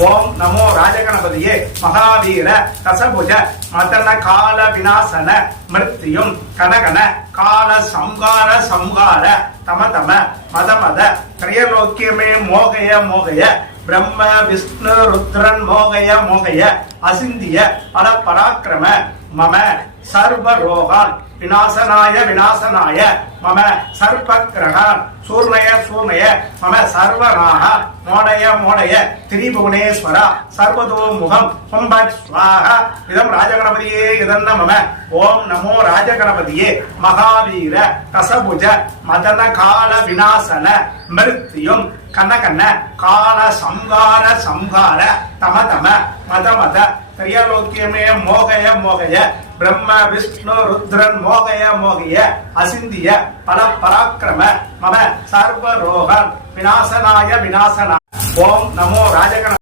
ஓம் நமோ ராஜகணபதியே மகாவீர தசபுஜ மதன கால விநாசன மிருத்யும் கனகன கால சம்ஹார சம்ஹார தம தம மத மத திரையலோக்கியமே மோகய மோகய பிரம்ம விஷ்ணு ருத்ரன் மோகய மோகய அசிந்திய பல பராக்கிரம மம சர்வ ரோகான் விநாசனாய விநாசனாய மம சர்பக்ரகான் சூர்ணய சூர்ணய மம சர்வநாக மோடய மோடய திரிபுவனேஸ்வரா சர்வதோ முகம் கும்பட் ஸ்வாஹா இதம் ராஜகணபதியே இதன்ன மம ஓம் நமோ ராஜகணபதியே மகாவீர தசபுஜ மதன கால விநாசன மிருத்யும் கனகன கால சம்ஹார சம்ஹார தம தம மத மத திரையலோக்கியமே மோகய மோகய பிரம்ம விஷ்ணு ருத்ரன் மோகய மோகய அசிந்திய பல பராக்கிரம மம சர்வ ரோகன் விநாசனாய விநாசனா ஓம் நமோ ராஜகண